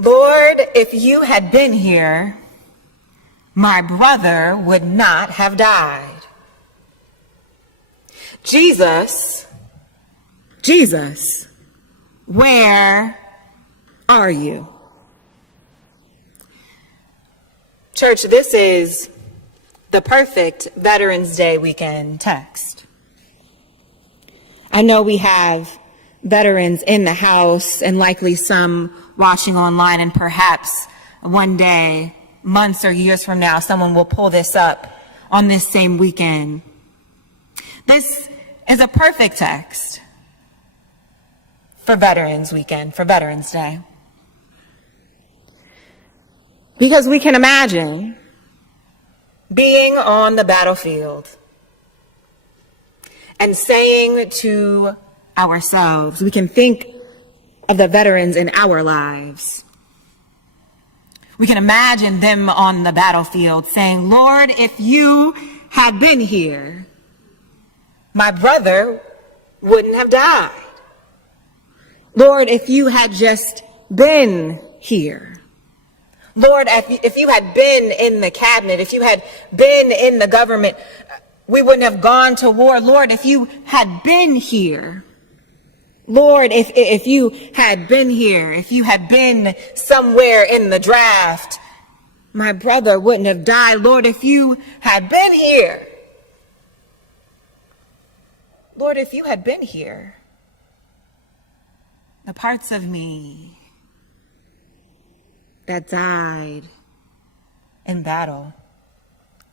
Lord, if you had been here, my brother would not have died. Jesus, where are you? Church, this is the perfect Veterans Day weekend text. I know we have veterans in the house and likely some watching online, and perhaps one day, months or years from now, someone will pull this up on this same weekend. This is a perfect text for Veterans Weekend, for Veterans Day. Because we can imagine being on the battlefield and saying to ourselves, we can think of the veterans in our lives. We can imagine them on the battlefield saying, Lord, if you had been here, my brother wouldn't have died. Lord, if you had just been here. Lord, if you had been in the cabinet, if you had been in the government, we wouldn't have gone to war. Lord, if you had been here. Lord, if you had been here, if you had been somewhere in the draft, my brother wouldn't have died. Lord, if you had been here. Lord, if you had been here, the parts of me that died in battle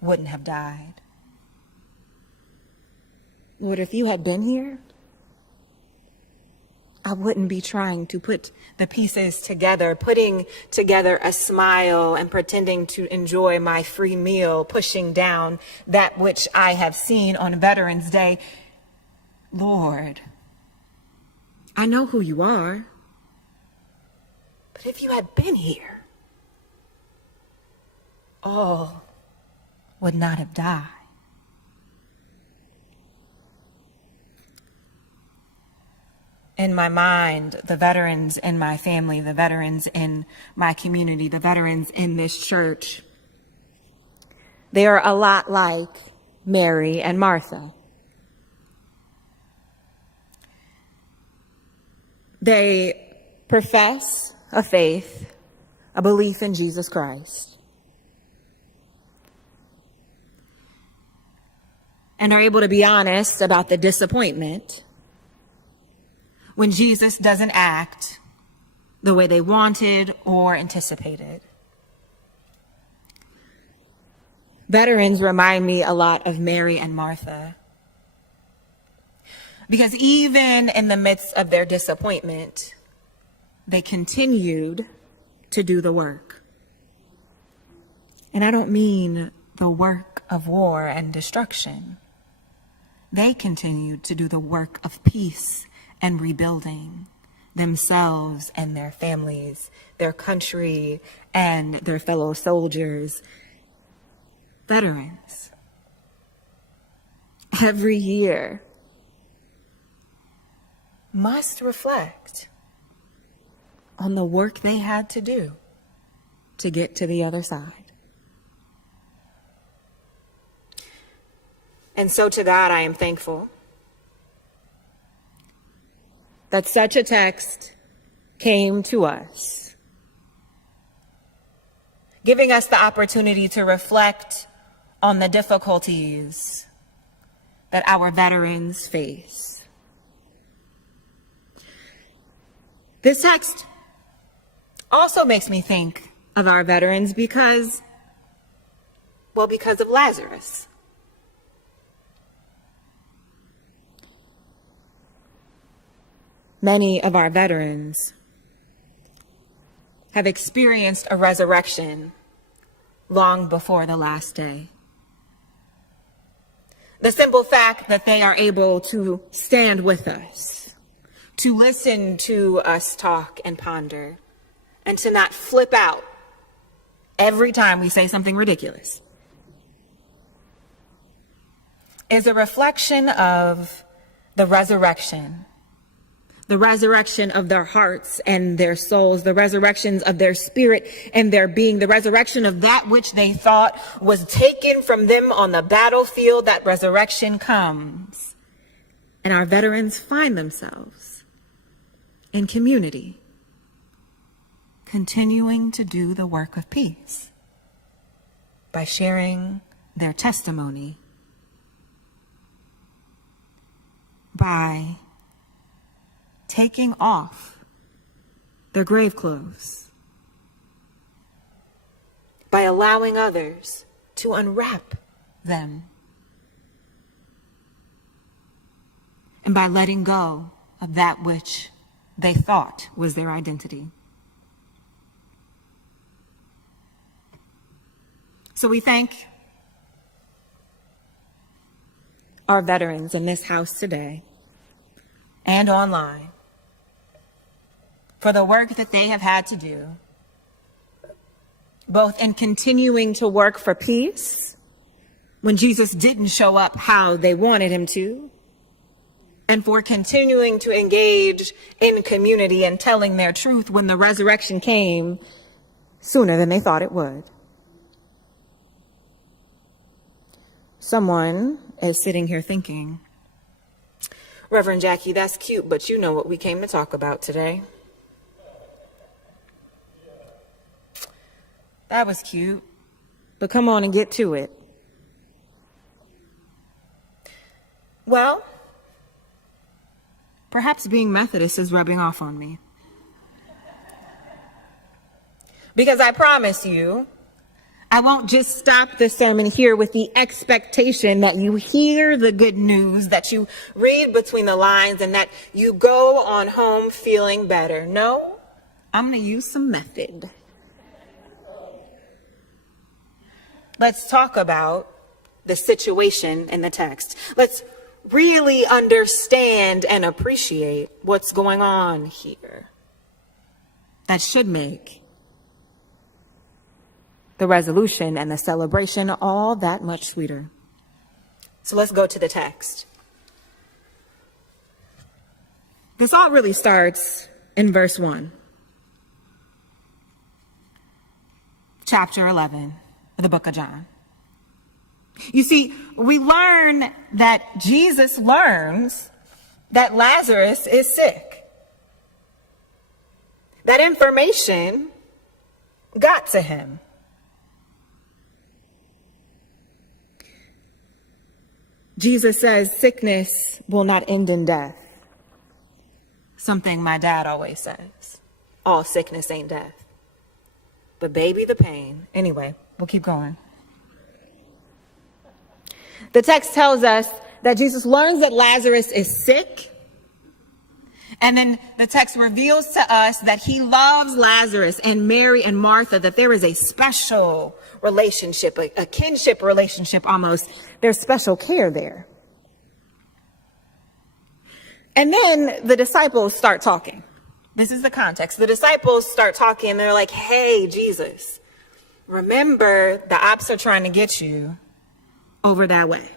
wouldn't have died. Lord, if you had been here, I wouldn't be trying to put the pieces together, putting together a smile and pretending to enjoy my free meal, pushing down that which I have seen on Veterans Day. Lord, I know who you are, but if you had been here, all would not have died. In my mind, the veterans in my family, the veterans in my community, the veterans in this church, they are a lot like Mary and Martha. They profess a faith, a belief in Jesus Christ, and are able to be honest about the disappointment when Jesus doesn't act the way they wanted or anticipated. Veterans remind me a lot of Mary and Martha, because even in the midst of their disappointment, they continued to do the work. And I don't mean the work of war and destruction. They continued to do the work of peace and rebuilding themselves and their families, their country and their fellow soldiers. Veterans, every year, must reflect on the work they had to do to get to the other side. And so to God, I am thankful that such a text came to us, giving us the opportunity to reflect on the difficulties that our veterans face. This text also makes me think of our veterans because of Lazarus. Many of our veterans have experienced a resurrection long before the last day. The simple fact that they are able to stand with us, to listen to us talk and ponder, and to not flip out every time we say something ridiculous, is a reflection of the resurrection the resurrection of their hearts and their souls, the resurrections of their spirit and their being, the resurrection of that which they thought was taken from them on the battlefield. That resurrection comes, and our veterans find themselves in community, continuing to do the work of peace by sharing their testimony, by taking off their grave clothes, by allowing others to unwrap them, and by letting go of that which they thought was their identity. So we thank our veterans in this house today and online for the work that they have had to do, both in continuing to work for peace when Jesus didn't show up how they wanted him to, and for continuing to engage in community and telling their truth when the resurrection came sooner than they thought it would. Someone is sitting here thinking, Reverend Jackie, that's cute, but you know what we came to talk about today. That was cute, but come on and get to it. Well, perhaps being Methodist is rubbing off on me. Because I promise you, I won't just stop the sermon here with the expectation that you hear the good news, that you read between the lines, and that you go on home feeling better. No, I'm going to use some method. Let's talk about the situation in the text. Let's really understand and appreciate what's going on here. That should make the resolution and the celebration all that much sweeter. So let's go to the text. This all really starts in verse 1, chapter 11 of the book of John. You see, we learn that Jesus learns that Lazarus is sick. That information got to him. Jesus says sickness will not end in death. Something my dad always says. All sickness ain't death. But baby, the pain. Anyway, we'll keep going. The text tells us that Jesus learns that Lazarus is sick. And then the text reveals to us that he loves Lazarus and Mary and Martha, that there is a special relationship, a kinship relationship almost. There's special care there. And then the disciples start talking. This is the context. The disciples start talking and they're like, hey, Jesus, remember the ops are trying to get you over that way.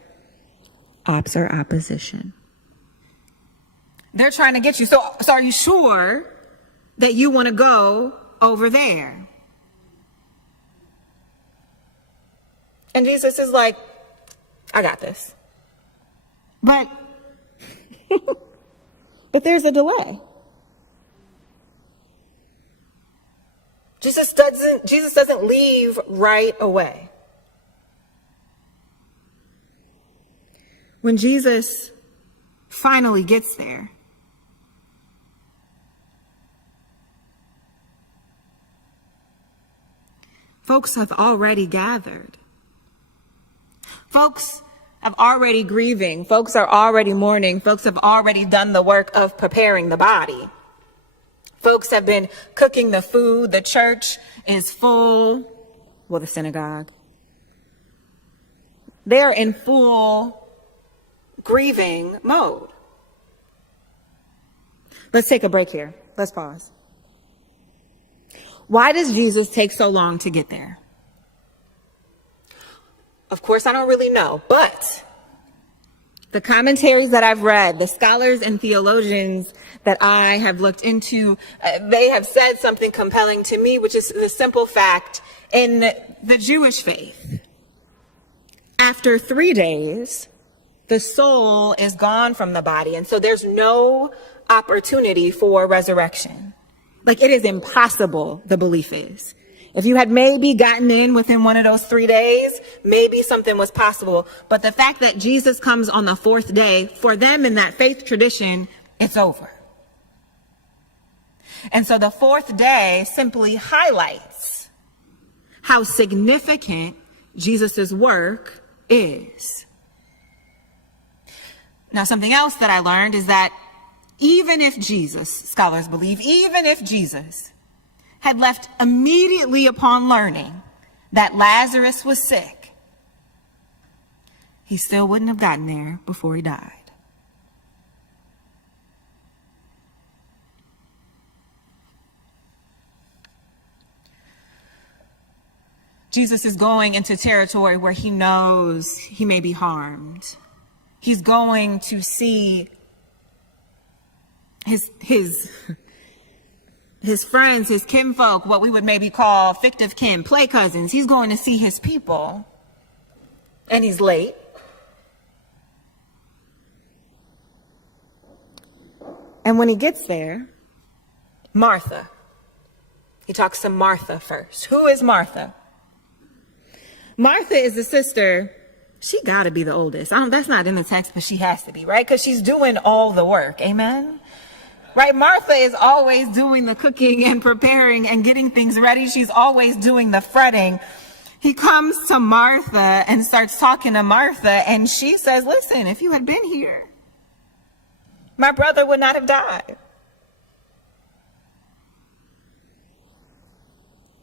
Ops are opposition. They're trying to get you. So are you sure that you want to go over there? And Jesus is like, I got this. But there's a delay. Jesus doesn't leave right away. When Jesus finally gets there, folks have already gathered. Folks have already grieving. Folks are already mourning. Folks have already done the work of preparing the body. Folks have been cooking the food. The church is full. Well, the synagogue. They're in full grieving mode. Let's take a break here. Let's pause. Why does Jesus take so long to get there? Of course, I don't really know, but The commentaries that I've read, the scholars and theologians that I have looked into, they have said something compelling to me, which is the simple fact in the Jewish faith. After 3 days, the soul is gone from the body, and so there's no opportunity for resurrection. Like, it is impossible, the belief is. If you had maybe gotten in within one of those 3 days, maybe something was possible. But the fact that Jesus comes on the 4th day, for them in that faith tradition, it's over. And so the 4th day simply highlights how significant Jesus' work is. Now, something else that I learned is that even if Jesus, scholars believe, even if Jesus had left immediately upon learning that Lazarus was sick, he still wouldn't have gotten there before he died. Jesus is going into territory where he knows he may be harmed. He's going to see his friends, his kinfolk, what we would maybe call fictive kin, play cousins. He's going to see his people, and he's late. And when he gets there, Martha, he talks to Martha first. Who is Martha? Martha is the sister. She got to be the oldest. That's not in the text, but she has to be, right? Because she's doing all the work. Amen? Right? Martha is always doing the cooking and preparing and getting things ready. She's always doing the fretting. He comes to Martha and starts talking to Martha, and she says, listen, if you had been here, my brother would not have died.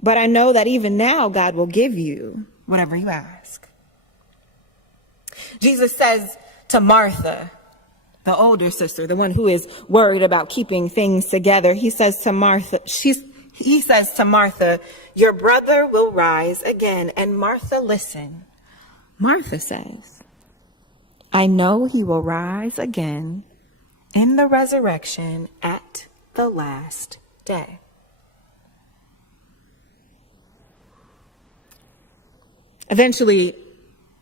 But I know that even now God will give you whatever you ask. Jesus says to Martha, the older sister, the one who is worried about keeping things together, he says to Martha, your brother will rise again. And Martha, listen. Martha says, I know he will rise again in the resurrection at the last day. Eventually,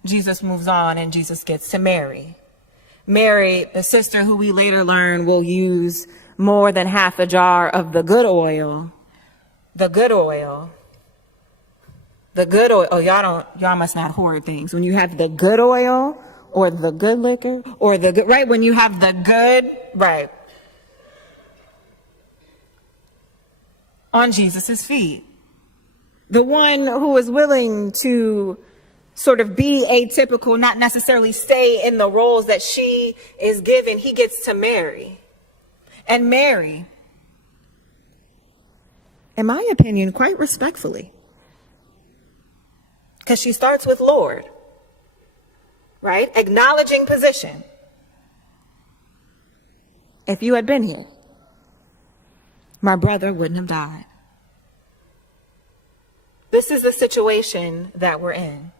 Jesus moves on and Jesus gets to Mary. Mary, the sister who we later learn will use more than half a jar of the good oil. The good oil. The good oil. Oh, y'all must not hoard things. When you have the good oil or the good liquor or the good, right? When you have the good, right. On Jesus's feet. The one who is willing to sort of be atypical, not necessarily stay in the roles that she is given, he gets to Mary. And Mary, in my opinion, quite respectfully, because she starts with Lord, right? Acknowledging position. If you had been here, my brother wouldn't have died. This is the situation that we're in.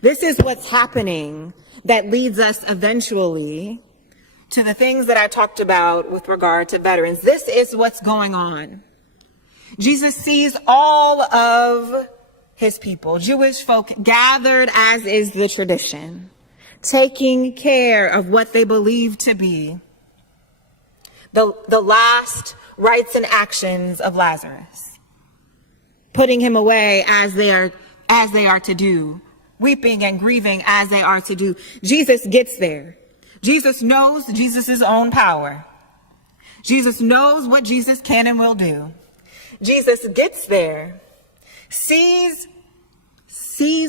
This is what's happening that leads us eventually to the things that I talked about with regard to veterans. This is what's going on. Jesus sees all of his people, Jewish folk, gathered as is the tradition, taking care of what they believe to be the last rites and actions of Lazarus, putting him away as they are to do, weeping and grieving as they are to do. Jesus gets there. Jesus knows Jesus' own power. Jesus knows what Jesus can and will do. Jesus gets there, sees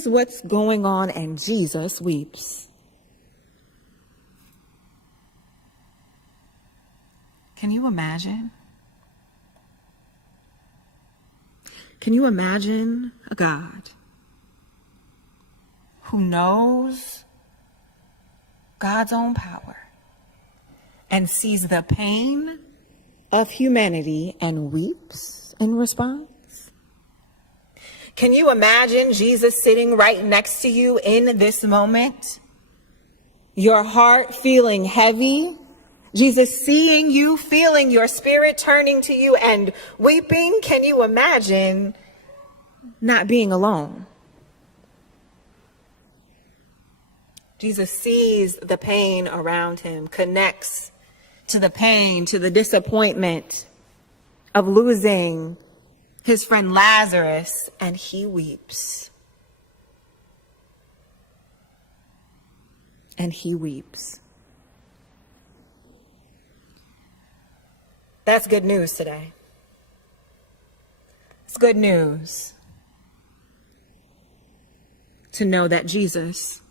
what's going on, and Jesus weeps. Can you imagine? Can you imagine a God who knows God's own power and sees the pain of humanity and weeps in response? Can you imagine Jesus sitting right next to you in this moment? your heart feeling heavy, Jesus seeing you, feeling your spirit turning to you and weeping, can you imagine not being alone? Jesus sees the pain around him, connects to the pain, to the disappointment of losing his friend Lazarus, and he weeps. And he weeps. That's good news today. It's good news to know that Jesus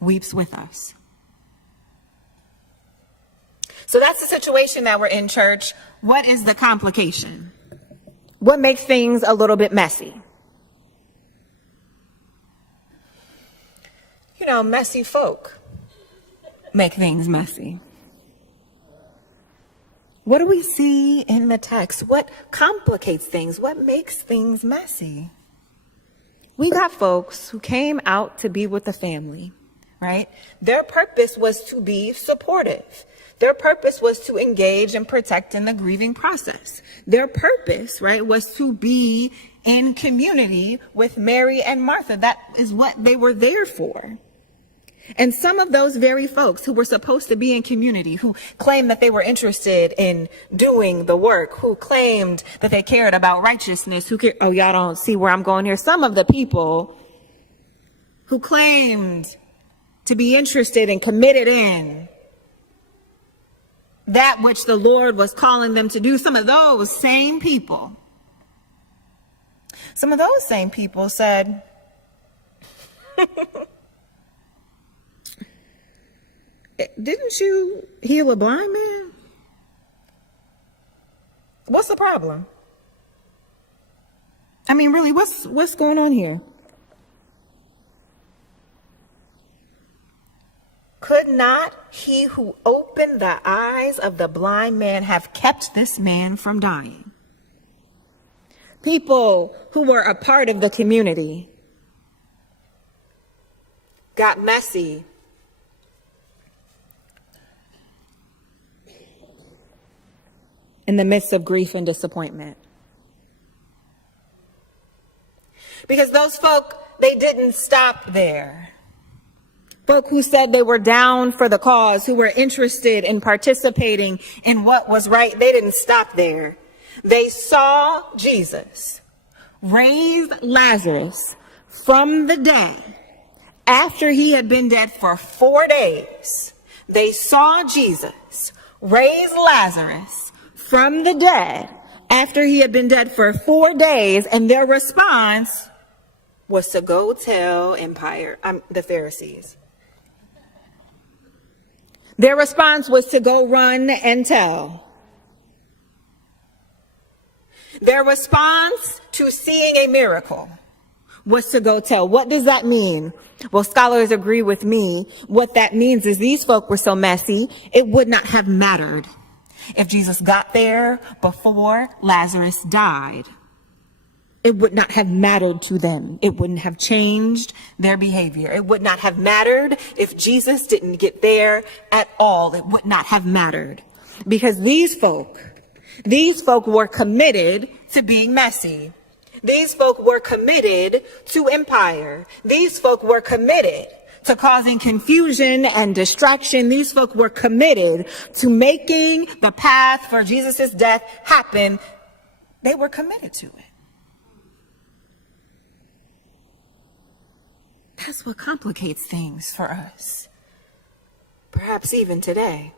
weeps with us. So that's the situation that we're in, church. What is the complication? What makes things a little bit messy? You know, messy folk make things messy. What do we see in the text? What complicates things? What makes things messy? We got folks who came out to be with the family, right? Their purpose was to be supportive. Their purpose was to engage and protect in the grieving process. Their purpose, right, was to be in community with Mary and Martha. That is what they were there for. And some of those very folks who were supposed to be in community, who claimed that they were interested in doing the work, who claimed that they cared about righteousness, oh, y'all don't see where I'm going here. Some of the people who claimed to be interested and committed in that which the Lord was calling them to do, some of those same people said, didn't you heal a blind man? What's the problem? I mean, really, what's going on here? Could not he who opened the eyes of the blind man have kept this man from dying? People who were a part of the community got messy in the midst of grief and disappointment. Because those folk, they didn't stop there. Folk who said they were down for the cause, who were interested in participating in what was right, they didn't stop there. They saw Jesus raise Lazarus from the dead after he had been dead for 4 days. They saw Jesus raise Lazarus from the dead after he had been dead for 4 days, and their response was to go tell the Pharisees. Their response was to go run and tell. Their response to seeing a miracle was to go tell. What does that mean? Well, scholars agree with me. What that means is these folk were so messy, it would not have mattered if Jesus got there before Lazarus died. It would not have mattered to them. It wouldn't have changed their behavior. It would not have mattered if Jesus didn't get there at all. It would not have mattered, because these folk were committed to being messy. These folk were committed to empire. These folk were committed to causing confusion and distraction. These folk were committed to making the path for Jesus' death happen. They were committed to it. That's what complicates things for us, perhaps even today.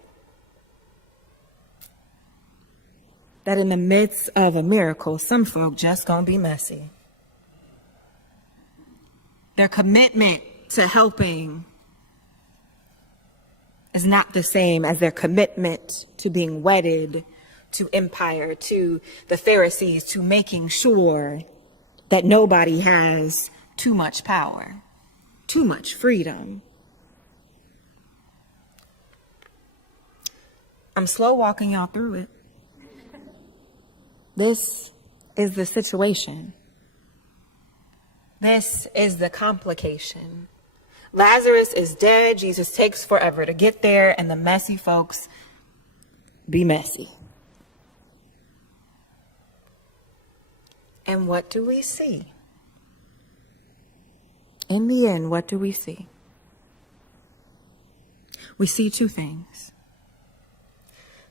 That in the midst of a miracle, some folk just gonna be messy. Their commitment to helping is not the same as their commitment to being wedded to empire, to the Pharisees, to making sure that nobody has too much power, too much freedom. I'm slow walking y'all through it. This is the situation. This is the complication Lazarus is dead. Jesus takes forever to get there, and the messy folks be messy. And what do we see? In the end, what do we see? We see two things.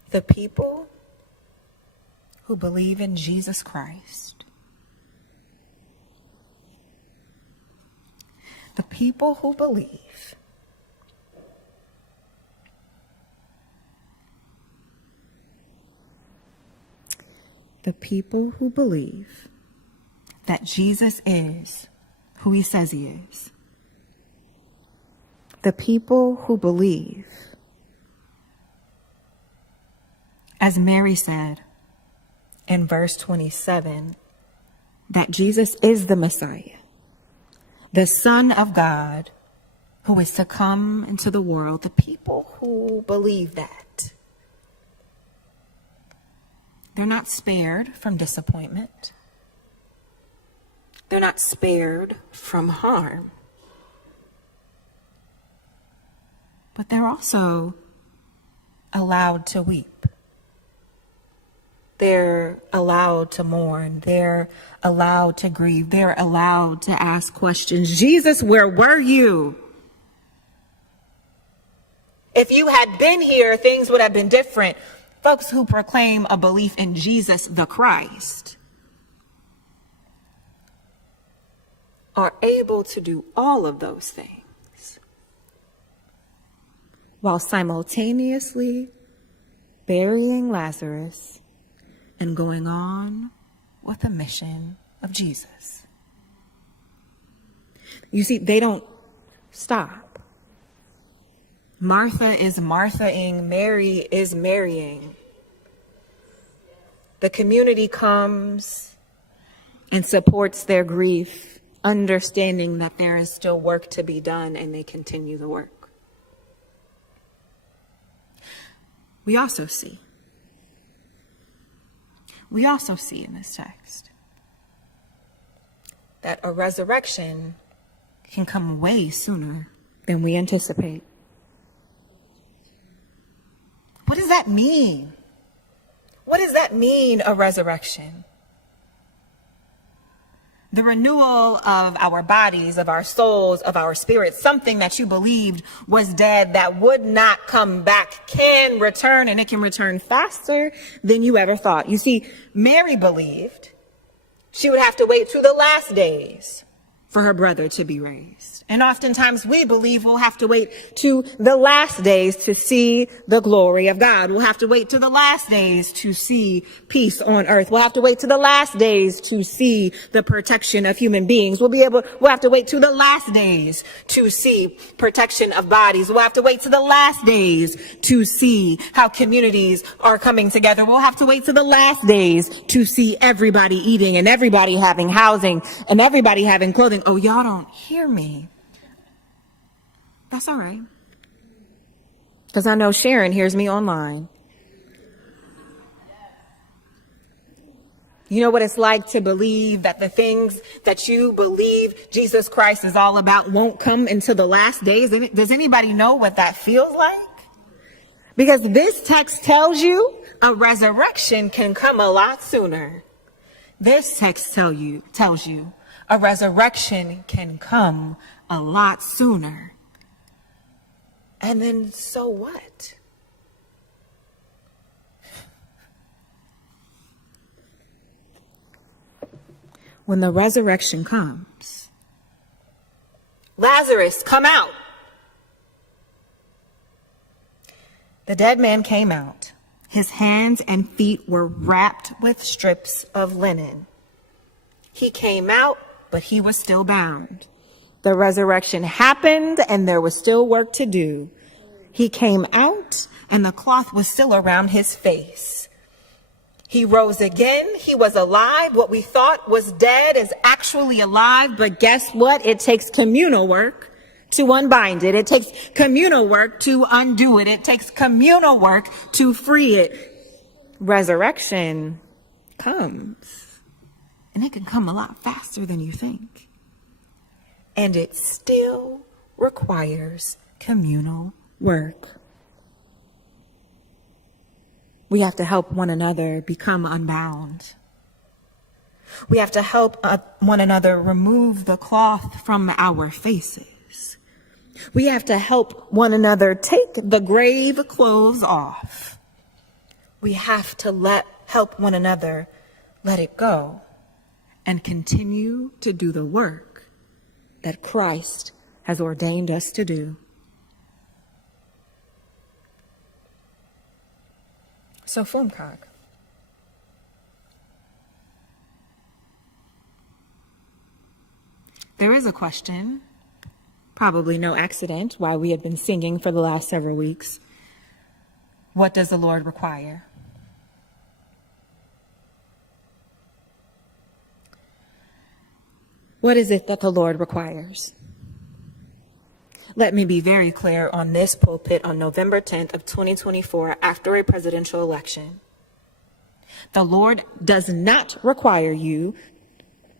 The people who believe in Jesus Christ. The people who believe that Jesus is who he says he is. The people who believe, as Mary said in verse 27, that Jesus is the Messiah, the Son of God, who is to come into the world. The people who believe that, they're not spared from disappointment. They're not spared from harm. But they're also allowed to weep. They're allowed to mourn. They're allowed to grieve. They're allowed to ask questions. Jesus, where were you? If you had been here, things would have been different. Folks who proclaim a belief in Jesus the Christ are able to do all of those things while simultaneously burying Lazarus and going on with the mission of Jesus. You see, they don't stop. Martha is Marthaing, Mary is marrying. The community comes and supports their grief, understanding that there is still work to be done, and they continue the work. We also see in this text that a resurrection can come way sooner than we anticipate. What does that mean? What does that mean, a resurrection? The renewal of our bodies, of our souls, of our spirits, something that you believed was dead that would not come back, can return, and it can return faster than you ever thought. You see, Mary believed she would have to wait to the last days for her brother to be raised. And oftentimes we believe we'll have to wait to the last days to see the glory of God. We'll have to wait to the last days to see peace on earth. We'll have to wait to the last days to see the protection of human beings. We'll have to wait to the last days to see protection of bodies. We'll have to wait to the last days to see how communities are coming together. We'll have to wait to the last days to see everybody eating and everybody having housing and everybody having clothing. Oh, y'all don't hear me. That's all right. Because I know Sharon hears me online. You know what it's like to believe that the things that you believe Jesus Christ is all about won't come until the last days? Does anybody know what that feels like? Because this text tells you a resurrection can come a lot sooner. This text tells you a resurrection can come a lot sooner. And then so what? When the resurrection comes, Lazarus, come out. The dead man came out. His hands and feet were wrapped with strips of linen. He came out, but he was still bound. The resurrection happened, and there was still work to do. He came out, and the cloth was still around his face. He rose again. He was alive. What we thought was dead is actually alive. But guess what? It takes communal work to unbind it. It takes communal work to undo it. It takes communal work to free it. Resurrection comes, and it can come a lot faster than you think. And it still requires communal work. We have to help one another become unbound. We have to help one another remove the cloth from our faces. We have to help one another take the grave clothes off. We have to help one another let it go and continue to do the work that Christ has ordained us to do. So, Fumkag, there is a question, probably no accident, why we have been singing for the last several weeks. What does the Lord require? What is it that the Lord requires? Let me be very clear on this pulpit on November 10th of 2024 after a presidential election. The Lord does not require you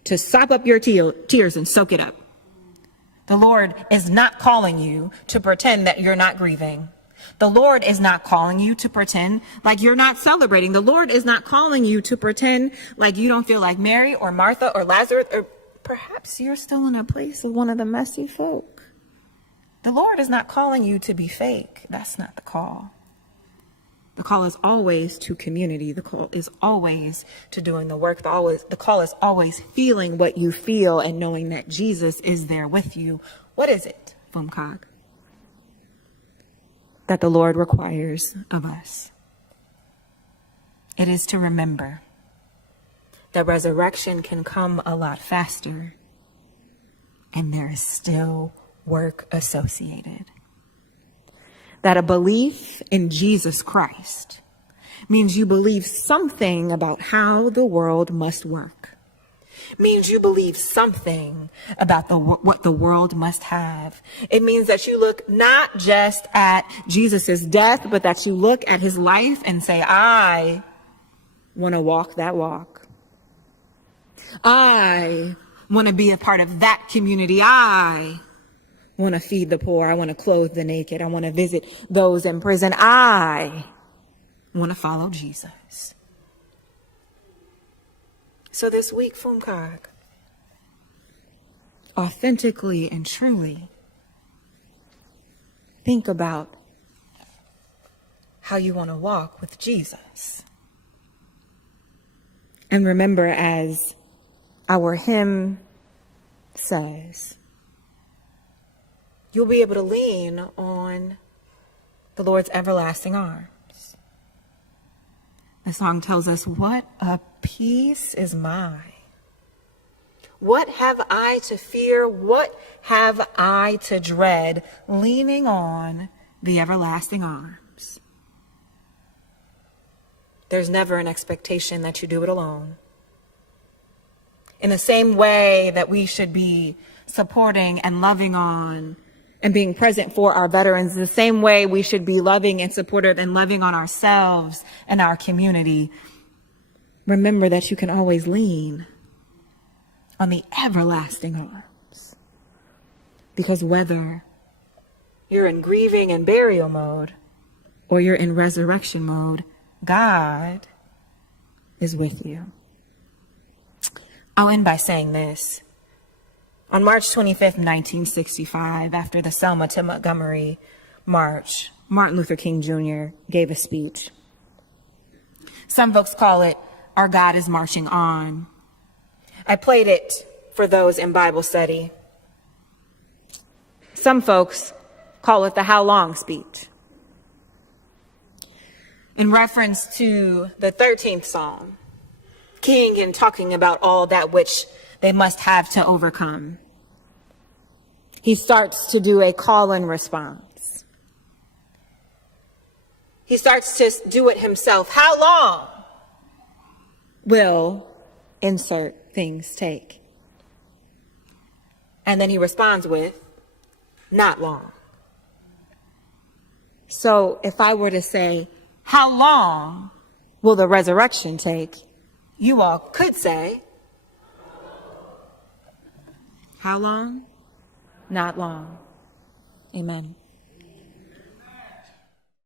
to sop up your tears and soak it up. The Lord is not calling you to pretend that you're not grieving. The Lord is not calling you to pretend like you're not celebrating. The Lord is not calling you to pretend like you don't feel like Mary or Martha or Lazarus, or perhaps you're still in a place of one of the messy folk. The Lord is not calling you to be fake. That's not the call. The call is always to community. The call is always to doing the work. The call is always feeling what you feel and knowing that Jesus is there with you. What is it, Fumkag, that the Lord requires of us? It is to remember that resurrection can come a lot faster, and there is still work associated. That a belief in Jesus Christ means you believe something about how the world must work. Means you believe something about what the world must have. It means that you look not just at Jesus's death, but that you look at his life and say, I want to walk that walk. I want to be a part of that community. I want to feed the poor. I want to clothe the naked. I want to visit those in prison. I want to follow Jesus. So this week, Fumkag, authentically and truly think about how you want to walk with Jesus. And remember, as our hymn says, you'll be able to lean on the Lord's everlasting arms. The song tells us, what a peace is mine. What have I to fear? What have I to dread? Leaning on the everlasting arms. There's never an expectation that you do it alone. In the same way that we should be supporting and loving on and being present for our veterans, the same way we should be loving and supportive and loving on ourselves and our community. Remember that you can always lean on the everlasting arms. Because whether you're in grieving and burial mode or you're in resurrection mode, God is with you. I'll end by saying this. On March 25th, 1965, after the Selma to Montgomery March, Martin Luther King Jr. gave a speech. Some folks call it, Our God is Marching On. I played it for those in Bible study. Some folks call it the How Long speech. In reference to the 13th Psalm, King in talking about all that which they must have to overcome. He starts to do a call and response. He starts to do it himself. How long will insert things take? And then he responds with, not long. So if I were to say, how long will the resurrection take? You all could say, how long? Not long. Amen.